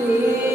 You.